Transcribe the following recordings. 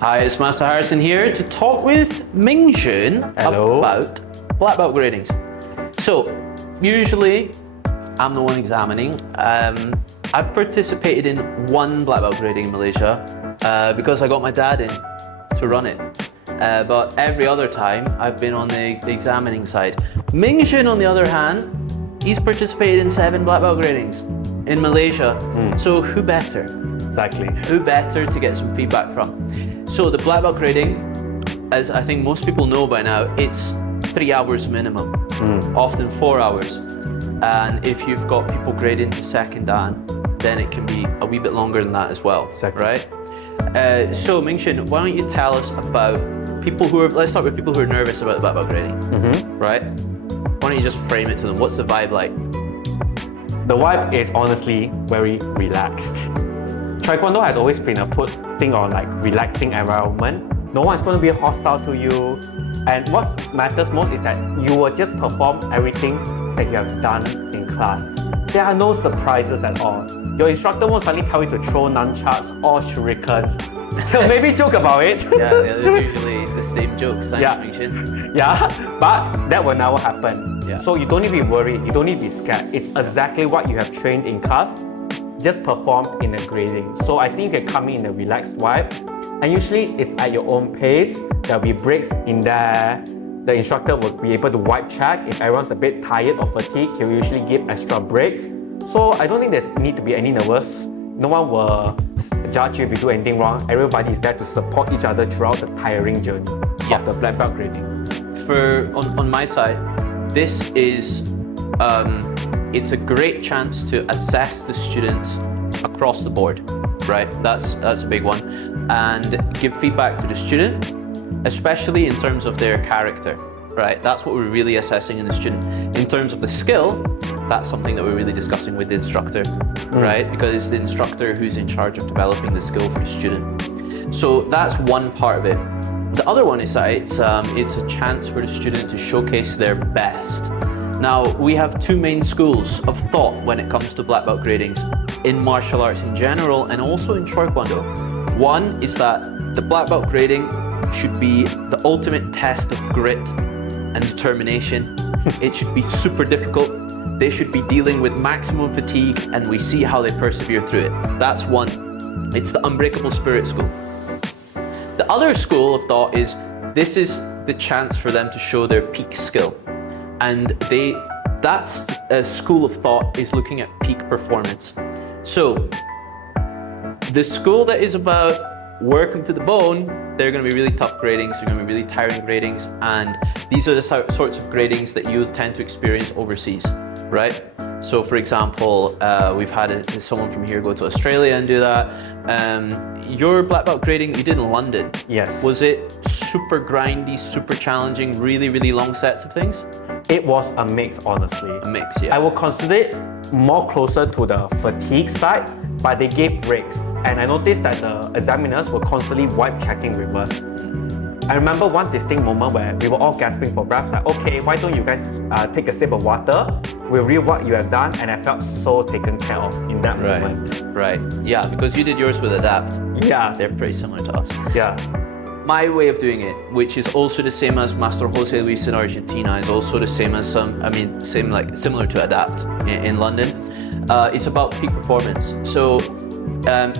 Hi, it's Master Harrison here to talk with Ming about black belt gradings. So, usually I'm the one examining. I've participated in one black belt grading in Malaysia because I got my dad in to run it. But every other time I've been on the examining side. Ming on the other hand, he's participated in 7 black belt gradings in Malaysia. So who better? Exactly. Who better to get some feedback from? So the black belt grading, as I think most people know by now, it's 3 hours minimum, often 4 hours. And if you've got people grading to second dan, then it can be a wee bit longer than that as well, Exactly. right? So Ming, why don't you tell us about people who are, let's start with people who are nervous about the black belt grading, right? Why don't you just frame it to them? What's the vibe like? The vibe is honestly very relaxed. Choi Kwang Do has always been a thing on like relaxing environment. No one's going to be hostile to you. And what matters most is that you will just perform everything that you have done in class. There are no surprises at all. Your instructor won't suddenly tell you to throw nunchucks or shurikens. They'll maybe joke about it. Yeah, there's usually the same jokes. Thanks, Yeah. Ming. Yeah, but that will never happen. Yeah. So you don't need to be worried, you don't need to be scared. It's exactly what you have trained in class, just performed in the grading. So I think you can come in a relaxed vibe. And usually it's at your own pace. There'll be breaks in there. The instructor will be able to wipe check. If everyone's a bit tired or fatigued, he'll usually give extra breaks. So I don't think there's need to be any nervous. No one will judge you if you do anything wrong. Everybody is there to support each other throughout the tiring journey of the black belt grading. On my side, this is it's a great chance to assess the students across the board, right? That's a big one, and give feedback to the student, especially in terms of their character, right? That's what we're really assessing in the student. In terms of the skill, that's something that we're really discussing with the instructor, right? Because it's the instructor who's in charge of developing the skill for the student. So that's one part of it. The other one is that it's a chance for the student to showcase their best. Now, we have 2 main schools of thought when it comes to black belt gradings in martial arts in general and also in Choi Kwang Do. One is that the black belt grading should be the ultimate test of grit and determination. It should be super difficult. They should be dealing with maximum fatigue, and we see how they persevere through it. That's one. It's the unbreakable spirit school. The other school of thought is this is the chance for them to show their peak skill. And that's a school of thought is looking at peak performance. So the school that is about work them to the bone, they're going to be really tough gradings, they're going to be really tiring gradings, and these are the sorts of gradings that you tend to experience overseas, right? So for example, we've had someone from here go to Australia and do that. Your black belt grading that you did in London, Yes. was it super grindy, super challenging, really, really long sets of things? It was a mix, honestly. A mix, yeah. I would consider it more closer to the fatigue side, but they gave breaks. And I noticed that the examiners were constantly wipe checking with us. I remember one distinct moment where we were all gasping for breath, like, okay, why don't you guys take a sip of water, review what you have done, and I felt so taken care of in that moment. Right, yeah, because you did yours with Adapt. Yeah, They're pretty similar to us. yeah. My way of doing it, which is also the same as Master Jose Luis in Argentina, is also the same as similar to Adapt in London. It's about peak performance. So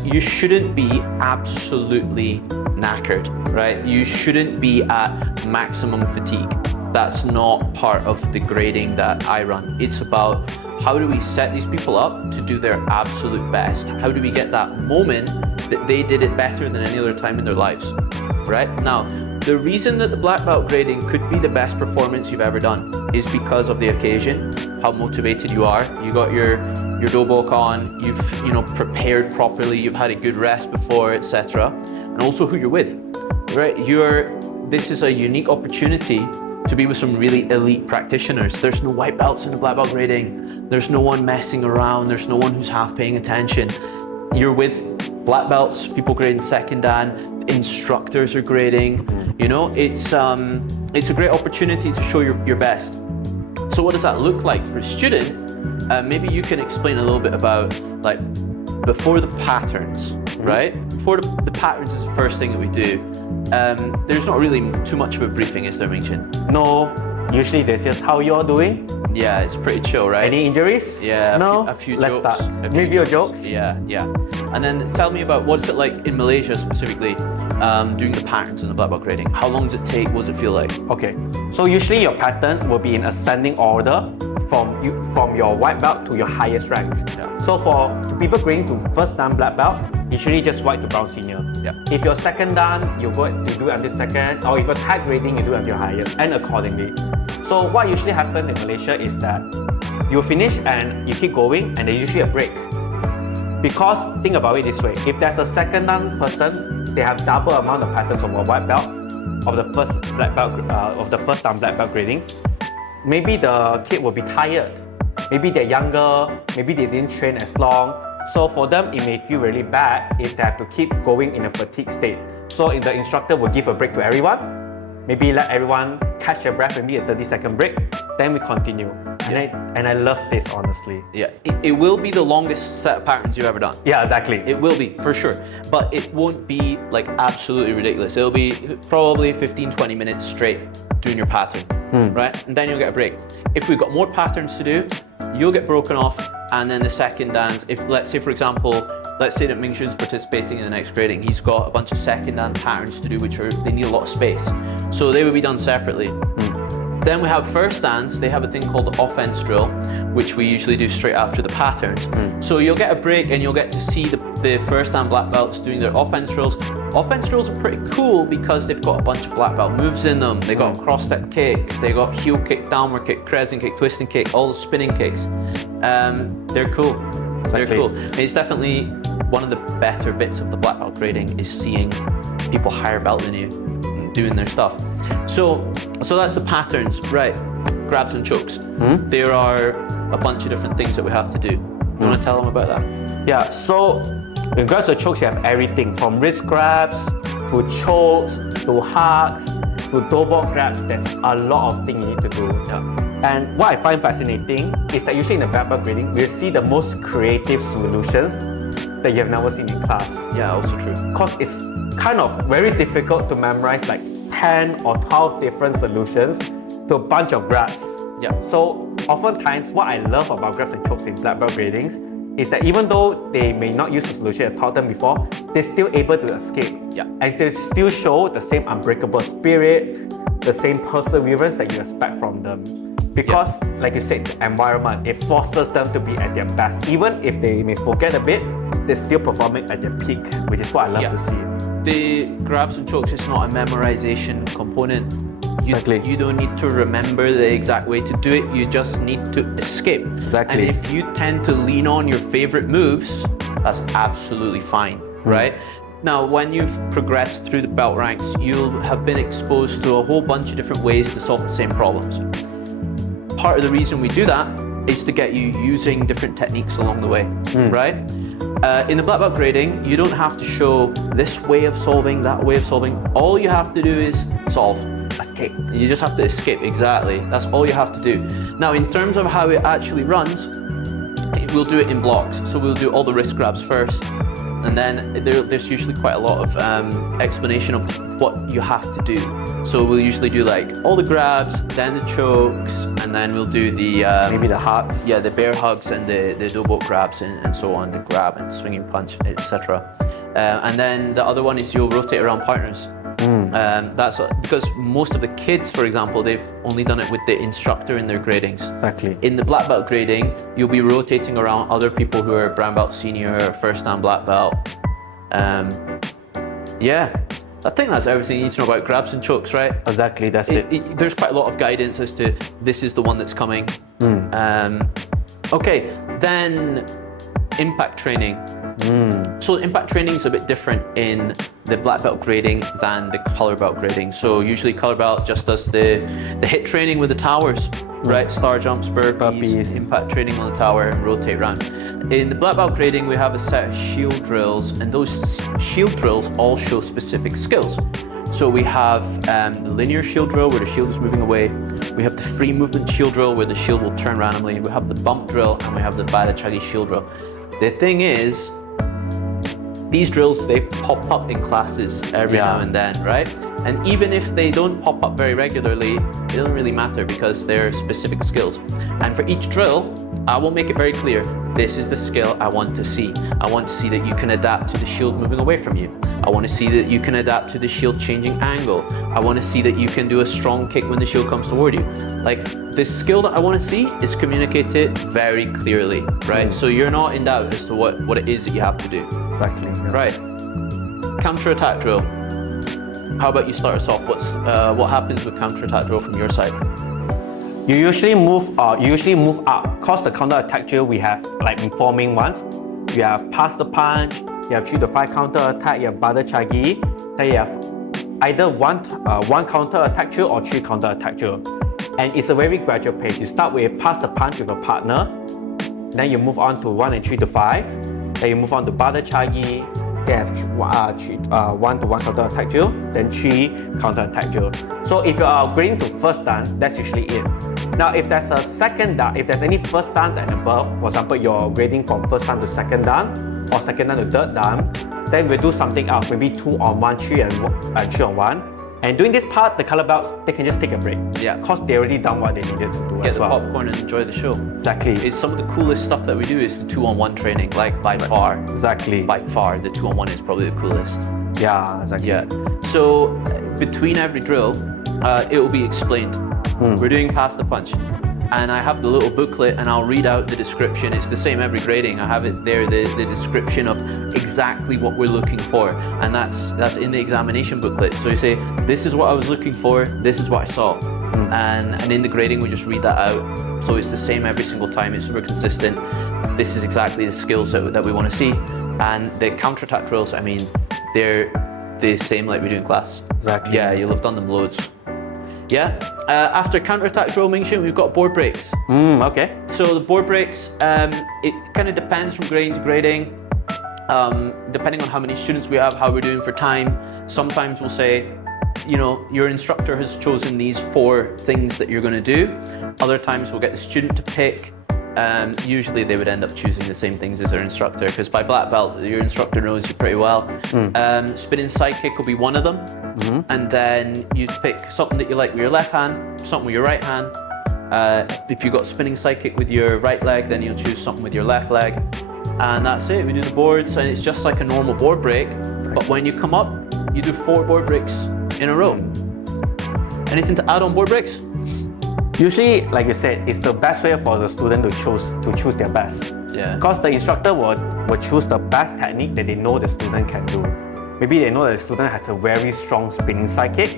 you shouldn't be absolutely knackered, right? You shouldn't be at maximum fatigue. That's not part of the grading that I run. It's about how do we set these people up to do their absolute best? How do we get that moment that they did it better than any other time in their lives, right? Now, the reason that the black belt grading could be the best performance you've ever done is because of the occasion, how motivated you are. You got your dobok on, you've prepared properly, you've had a good rest before, etc. And also who you're with, right? This is a unique opportunity to be with some really elite practitioners. There's no white belts in the black belt grading. There's no one messing around. There's no one who's half paying attention. You're with black belts, people grading second dan, instructors are grading. It's a great opportunity to show your best. So what does that look like for a student? Maybe you can explain a little bit about, like, before the patterns, right? before the patterns is the first thing that we do. There's not really too much of a briefing, is there, Ming? No, usually there's just how you're doing. Yeah, it's pretty chill, right? Any injuries? Yeah, No? a few Let's jokes. start. Maybe your jokes? Yeah. And then tell me about what's it like in Malaysia specifically, doing the patterns and the black belt grading. How long does it take? What does it feel like? Okay, so usually your pattern will be in ascending order from your white belt to your highest rank. Yeah. So for people grading to first dan black belt, usually just white to brown senior. Yeah. If you're second dan, you go to do until second, or if you're tag grading, you do until highest, and accordingly. So what usually happens in Malaysia is that you finish and you keep going, and there's usually a break. Because think about it this way: if there's a second dan person, they have double amount of patterns of a white belt of the first black belt of the first dan black belt grading. Maybe the kid will be tired. Maybe they're younger. Maybe they didn't train as long. So for them, it may feel really bad if they have to keep going in a fatigue state. So the instructor will give a break to everyone. Maybe let everyone catch their breath, maybe a 30-second break. Then we continue. And I love this, honestly. Yeah, it will be the longest set of patterns you've ever done. Yeah, exactly. It will be, for sure. But it won't be like absolutely ridiculous. It'll be probably 15-20 minutes straight doing your pattern, right? And then you'll get a break. If we've got more patterns to do, you'll get broken off, and then the second dance, if let's say for example, let's say that Ming Jun's participating in the next grading, he's got a bunch of second dance patterns to do they need a lot of space. So they would be done separately. Then we have first dance, they have a thing called the offense drill, which we usually do straight after the patterns. So you'll get a break and you'll get to see the first dan black belts doing their offense drills. Offense drills are pretty cool because they've got a bunch of black belt moves in them. They got cross step kicks, they got heel kick, downward kick, crescent kick, twisting kick, all the spinning kicks. They're cool. They're cool. It's definitely one of the better bits of the black belt grading is seeing people higher belt than you doing their stuff. So that's the patterns, right? Grabs and chokes. There are a bunch of different things that we have to do. You want to tell them about that? Yeah, so in grabs and chokes, you have everything from wrist grabs to chokes to hugs to double grabs. There's a lot of things you need to do. Yeah. And what I find fascinating is that usually in the black belt grading, you see the most creative solutions that you have never seen in class. Yeah, also true. Because it's kind of very difficult to memorize like 10 or 12 different solutions to a bunch of grabs. Yeah. So oftentimes what I love about grabs and chokes in black belt gradings is that even though they may not use the solution I taught them before, they're still able to escape. Yeah. And they still show the same unbreakable spirit, the same perseverance that you expect from them. Because, like you said, the environment, it forces them to be at their best. Even if they may forget a bit, they're still performing at their peak, which is what I love to see. The grabs and chokes is not a memorization component. Exactly. You don't need to remember the exact way to do it, you just need to escape. Exactly. And if you tend to lean on your favorite moves, that's absolutely fine, right? Now, when you've progressed through the belt ranks, you'll have been exposed to a whole bunch of different ways to solve the same problems. Part of the reason we do that is to get you using different techniques along the way, right? In the black belt grading, you don't have to show this way of solving, that way of solving. All you have to do is solve. Escape. You just have to escape, exactly. That's all you have to do. Now, in terms of how it actually runs, we'll do it in blocks. So we'll do all the wrist grabs first, and then there's usually quite a lot of explanation of what you have to do. So we'll usually do like all the grabs, then the chokes, and then we'll do the maybe the hugs. Yeah, the bear hugs and the doughboat grabs and so on, the grab and swinging punch, etc. And then the other one is you'll rotate around partners. That's because most of the kids, for example, they've only done it with the instructor in their gradings. Exactly. In the black belt grading, you'll be rotating around other people who are brown belt senior, first dan black belt. Yeah, I think that's everything you need to know about grabs and chokes, right? Exactly, that's it. There's quite a lot of guidance as to this is the one that's coming. Okay, then impact training. So impact training is a bit different in the black belt grading than the color belt grading. So usually color belt just does the hit training with the towers, right? Star jumps, burpees, impact training on the tower, and rotate around. In the black belt grading, we have a set of shield drills, and those shield drills all show specific skills. So we have the linear shield drill where the shield is moving away. We have the free movement shield drill where the shield will turn randomly. We have the bump drill, and we have the Bada Chagi shield drill. The thing is, these drills, they pop up in classes every now and then, right? And even if they don't pop up very regularly, it doesn't really matter because they're specific skills. And for each drill, I will make it very clear, this is the skill I want to see. I want to see that you can adapt to the shield moving away from you. I want to see that you can adapt to the shield changing angle. I want to see that you can do a strong kick when the shield comes toward you. Like, this skill that I want to see is communicated very clearly, right? So you're not in doubt as to what it is that you have to do. Exactly. Yeah. Right. Counter-attack drill. How about you start us off? What happens with counter-attack drill from your side? You usually move up. Cause the counter attack drill we have like in 4 main ones. You have pass the punch, you have 3 to 5 counter attack, you have bada chagi, then you have either one counter attack drill or 3 counter attack drill. And it's a very gradual pace. You start with pass the punch with a partner, then you move on to 1 and 3 to 5, then you move on to bada chagi, then have 1 to 1 counter attack drill, then 3 counter attack drill. So if you are upgrading to first dan, that's usually it. Now, if there's a second dan, if there's any first dans and above, for example, you're grading from first dan to second dan, or second dan to third dan, then we'll do something else, maybe 2 on 1, 3 and 3 on 1. And doing this part, the color belts, they can just take a break. Yeah. Because they already done what they needed to do Get as well. the popcorn and enjoy the show. Exactly. It's some of the coolest stuff that we do is the 2-on-1 training, like by far. Exactly. By far, the 2-on-1 is probably the coolest. Yeah, exactly. Yeah. So between every drill, it will be explained. We're doing pass the punch. And I have the little booklet and I'll read out the description. It's the same every grading. I have it there, the description of exactly what we're looking for. And that's in the examination booklet. So you say, this is what I was looking for, this is what I saw. And in the grading, we just read that out. So it's the same every single time, it's super consistent. This is exactly the skills that we want to see. And the counter-attack drills, I mean, they're the same like we do in class. Exactly. Yeah, you'll have done them loads. Yeah. After counter-attack drill, Ming, we've got board breaks. Okay. So the board breaks, it kind of depends from grading to grading. Depending on how many students we have, how we're doing for time. Sometimes we'll say, you know, your instructor has chosen these 4 things that you're going to do. Other times we'll get the student to pick. Usually they would end up choosing the same things as their instructor because by black belt, your instructor knows you pretty well. Spinning side kick will be one of them. And then you pick something that you like with your left hand, something with your right hand. If you've got spinning side kick with your right leg, then you'll choose something with your left leg. And that's it, we do the boards and it's just like a normal board break. But when you come up, you do 4 board breaks in a row. Anything to add on board breaks? Usually, like you said, it's the best way for the student to choose their best. Yeah. Because the instructor will choose the best technique that they know the student can do. Maybe they know that the student has a very strong spinning side kick.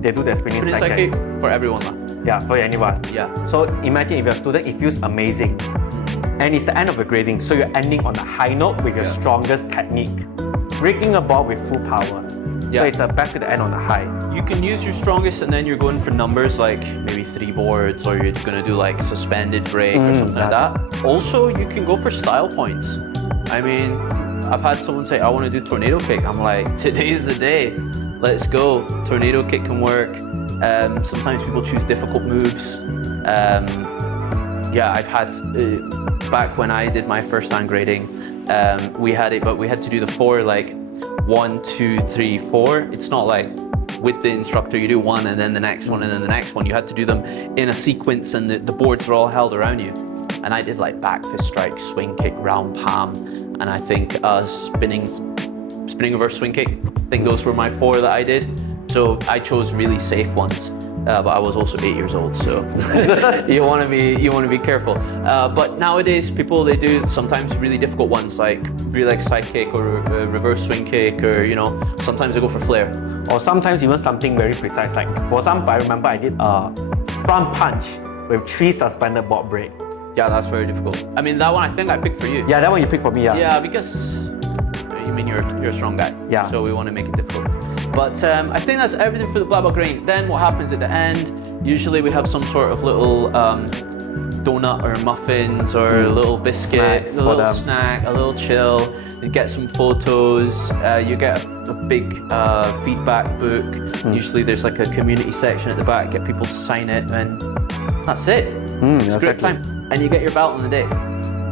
They do the spinning side kick for everyone. Yeah, for anyone. Yeah. So imagine if you're a student, it feels amazing. And it's the end of the grading, so you're ending on a high note with your strongest technique. Breaking a ball with full power. Yeah. So it's the best way to end on a high. You can use your strongest and then you're going for numbers like maybe 3 boards or you're going to do like suspended break or something like that. Also, you can go for style points. I mean, I've had someone say, I want to do tornado kick. I'm like, today's the day. Let's go. Tornado kick can work. Sometimes people choose difficult moves. Yeah, I've had, back when I did my first dan grading, we had it, but we had to do the 4 like 1, 2, 3, 4. It's not like with the instructor you do 1 and then the next one and then the next one. You had to do them in a sequence and the boards are all held around you. And I did like back fist strike, swing kick, round palm, and I think spinning reverse swing kick. I think those were my 4 that I did. So I chose really safe ones. But I was also 8 years old, so you want to be careful. But nowadays, people they do sometimes really difficult ones like rear side kick or reverse swing kick, or sometimes they go for flare. Or sometimes even something very precise. Like for example, I remember I did a front punch with 3 suspended board break. Yeah, that's very difficult. I mean, that one I think I picked for you. Yeah, that one you picked for me. Yeah. Yeah, because you mean you're a strong guy. Yeah. So we want to make it difficult. But I think that's everything for the black belt grading. Then what happens at the end, usually we have some sort of little donut or muffins or a little biscuit, a little snack, a little chill. You get some photos, you get a big feedback book. Usually there's like a community section at the back, get people to sign it, and that's it. It's a great time. And you get your belt on the day.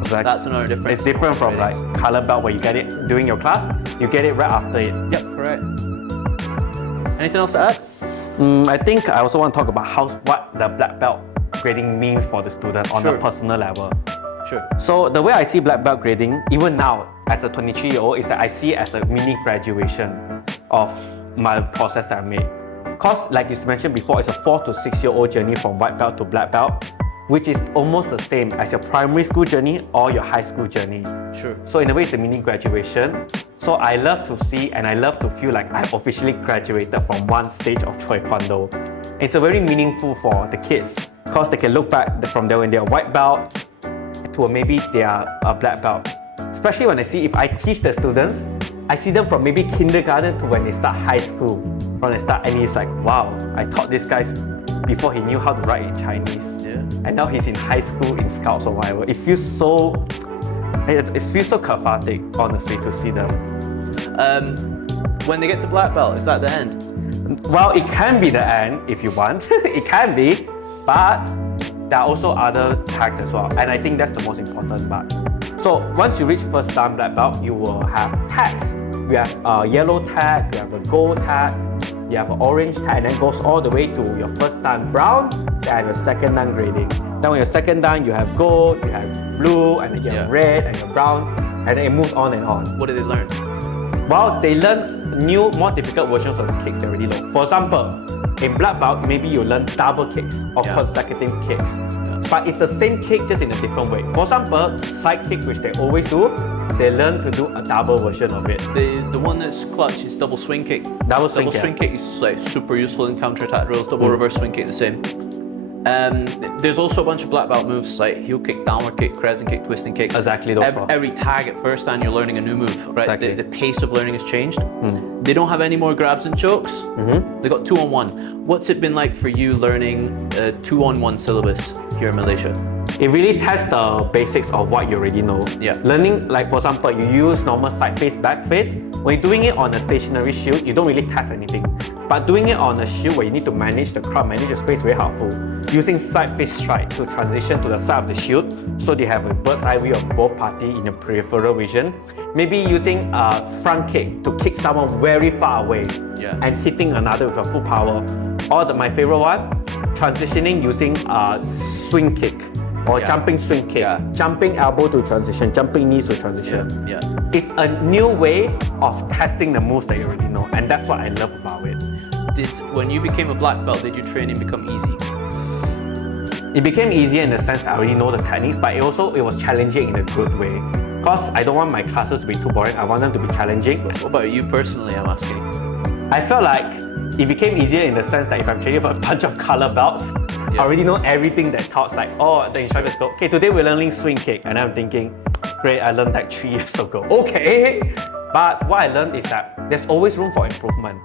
Exactly. That's another difference. It's different from like color belt where you get it during your class, you get it right after it. Yep, correct. Anything else to add? I think I also want to talk about what the black belt grading means for the student on a personal level. Sure. So the way I see black belt grading, even now as a 23-year-old, is that I see it as a mini graduation of my process that I made. Because like you mentioned before, it's a 4 to 6-year-old journey from white belt to black belt, which is almost the same as your primary school journey or your high school journey. Sure. So in a way, it's a mini graduation. So I love to see and I love to feel like I officially graduated from one stage of Choi Kwang Do. It's a very meaningful for the kids because they can look back from there when they're white belt to maybe they are a black belt. Especially when I see if I teach the students, I see them from maybe kindergarten to when they start high school. When they start, and he's like, wow, I taught this guy before he knew how to write in Chinese. Yeah. And now he's in high school in Scouts or whatever. It feels so cathartic, honestly, to see them. When they get to black belt, is that the end? Well, it can be the end if you want. It can be, but there are also other tags as well. And I think that's the most important part. So once you reach first dan black belt, you will have tags. You have a yellow tag, you have a gold tag, you have an orange tag, and then goes all the way to your first dan brown, and your second dan grading. Then when your second dan, you have gold, you have blue, and then you have red, and you have brown, and then it moves on and on. What did they learn? Well, they learn new, more difficult versions of the kicks they already know. For example, in black belt, maybe you learn double kicks or consecutive kicks. But it's the same kick, just in a different way. For example, side kick, which they always do, they learn to do a double version of it. The one that's clutch is double swing kick. Double swing kick is like super useful in counter attack drills. Double reverse swing kick the same. There's also a bunch of black belt moves like heel kick, downward kick, crescent kick, twisting kick. Exactly those. Every tag at first dan you're learning a new move, right? Exactly. The pace of learning has changed. They don't have any more grabs and chokes. They got 2-on-1. What's it been like for you learning a 2-on-1 syllabus here in Malaysia? It really tests the basics of what you already know. Yeah. Learning, like for example, you use normal side face, back face. When you're doing it on a stationary shield, you don't really test anything. But doing it on a shield where you need to manage the crowd, manage your space, very helpful. Using side face strike to transition to the side of the shield, so they have a bird's eye view of both parties in the peripheral vision. Maybe using a front kick to kick someone very far away and hitting another with a full power. Or my favorite one, transitioning using a swing kick. Or jumping swing kick, jumping elbow to transition, jumping knees to transition. It's a new way of testing the moves that you already know, and that's what I love about it. When you became a black belt, did your training become easy? It became easier in the sense that I already know the techniques, but it was challenging in a good way. Because I don't want my classes to be too boring, I want them to be challenging. What about you personally, I'm asking? I felt like it became easier in the sense that if I'm training for a bunch of color belts, I already know everything that taught. Like, oh, the instructors go, okay, today we're learning swing kick. And I'm thinking, great, I learned that 3 years ago. Okay. But what I learned is that there's always room for improvement.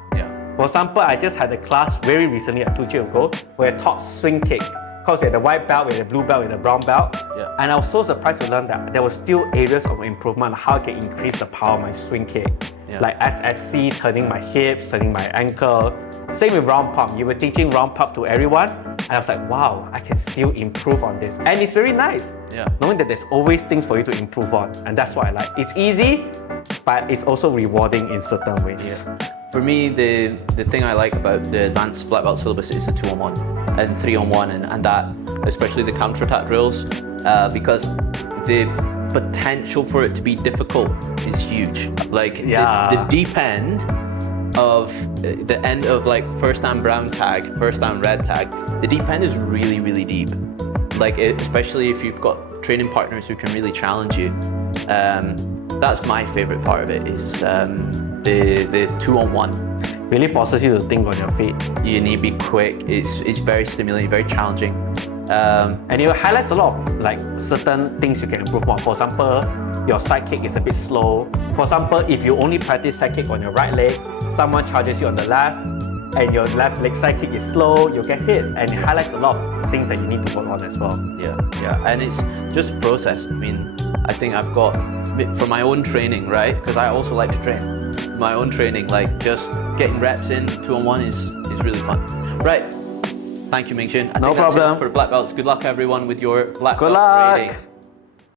For example, I just had a class very recently, 2 years ago, where I taught swing kick. Because we had the white belt, we had the blue belt, we had the brown belt. And I was so surprised to learn that there were still areas of improvement on how I can increase the power of my swing kick. Like SSC, turning my hips, turning my ankle. Same with round pump. You were teaching round pump to everyone, and I was like, wow, I can still improve on this. And it's very nice, knowing that there's always things for you to improve on. And that's what I like. It's easy, but it's also rewarding in certain ways. For me, the thing I like about the advanced black belt syllabus is the 2-on-1 and 3-on-1 and that, especially the counter attack drills, because the potential for it to be difficult is huge. Like the deep end of the end of like first dan brown tag, first dan red tag, the deep end is really, really deep. Like especially if you've got training partners who can really challenge you. That's my favorite part of it is the 2-on-1. Really forces you to think on your feet. You need to be quick. It's very stimulating, very challenging. And it highlights a lot of like certain things you can improve on. For example, your side kick is a bit slow. For example, if you only practice side kick on your right leg, someone charges you on the left, and your left leg side kick is slow, you'll get hit. And it highlights a lot of things that you need to work on as well. And it's just a process. I mean, I think I've got, for my own training, right? Because I also like to train. My own training, like just getting reps in 2-on-1 is really fun. Right. Thank you, Ming. No problem. For the black belts. Good luck, everyone, with your black belt grading.